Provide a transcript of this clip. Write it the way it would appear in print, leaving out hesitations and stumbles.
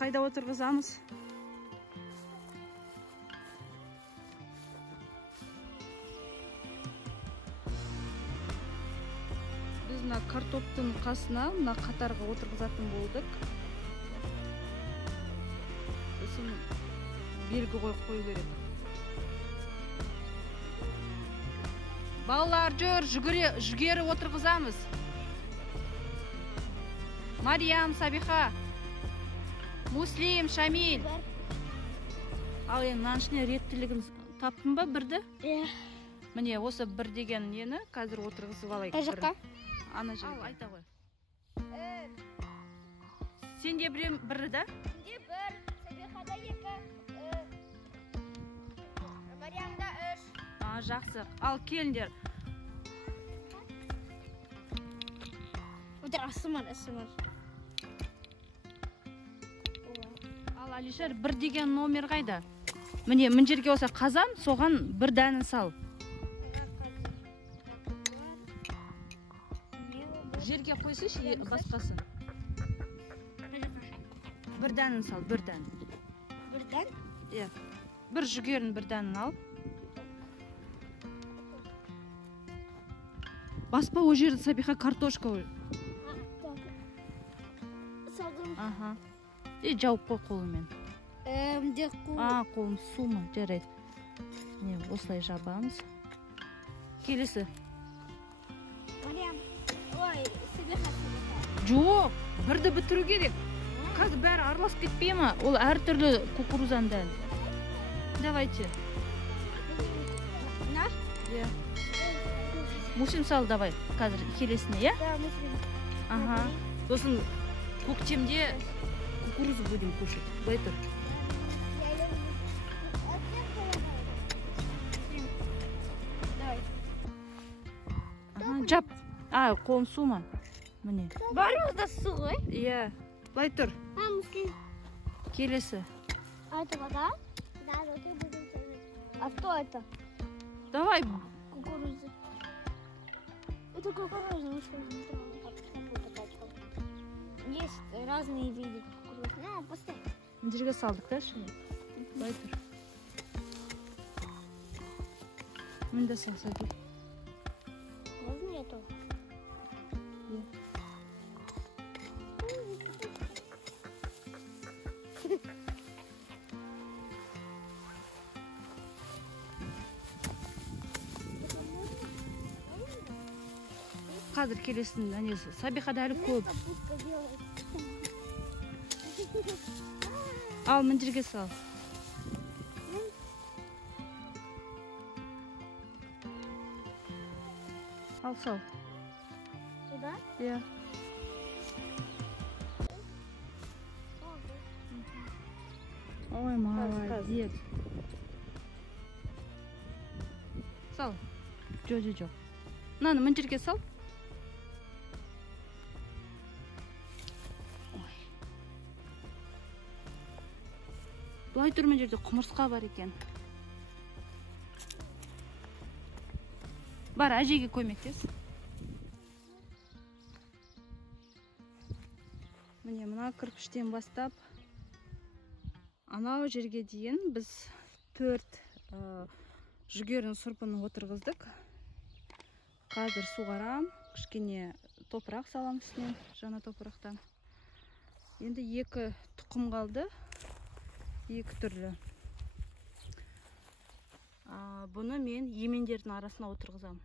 қайда отырғызамыз? Біз мына картоптың қасына мына қатарға отырғызатын болдық. Сосын белгі қою керек. Балалар жүр, жүгері отырғызамыз. Мариям, Сабиха, Муслим, Шамил. Ал енді мынаның ішіне реттілігін таптың ба бірді? Иә. Міне осы бір деген нені қазір отырғызып алайық. Қай жаққа? Ана жерге. Ал айта ғой. Сенде бірі да? Сенде бір, Сабихада екі, Мариямда үш. Жақсы. Ал келіндер. Асымар. Ал Алишер, бір деген номер қайда? Міне, мін жерге олса қазан, соған бір дәнін сал. Жерге қойсыш, басқасын. Бір дәнін сал, бір дән. Бір дән? Иә. Бір жүгерін бір дәнін ал. Баспа о жерді, Сабиха, картошка өл. Салдым. Аха. Жауып қой қолымен. Қолым су ма? Жарайды. Не, осылай жабамыз. Келесі. Мариям. Ой, Сабиха. Жоқ, бірді бітіру керек. Қазір бәрі араласып кетпей ма? Ол әртүрлі кукурузан дән. Давайте. Наш? Иә. Мусин сал, давай. Қазір келесіне, иә? Да, мусин. Ага. Сосын көктемде кукурузу будем кушать. Былай тұр. Жап. Қолым су ма? Міне. Барлығы су ғой? Иә. Былай тұр. Муслим. Келесі. Это вода? Да, но ты будем трогать. А что это? Давай. Кукуруза. Это кукуруза. Есть разные виды кукурузы. На, поставь. Жерге салдық, да, шыны? Былай тұр. Мында салса кел. Можно эту? Иә. Қазір келесін, әнесі. Сабихада әлі көп. Ал, мін жерге сал. Ал, сал. Сюда? Иә. Ой, молодец. Сал. Жоқ. Мынаны мін жерге сал. Бұлай тұр мін жерде құмырсқа бар екен. Бар, әжеге көмектес. Міне, мына кірпіштен бастап анау жерге дейін біз 4 жүгерінің сұрпын отырғыздық. Қазір суғарам, кішкене топырақ салам үстінен, жаңа топырақтан. Енді 2 тұқым қалды, 2 түрлі. Бұны мен емендердің арасына отырғызам.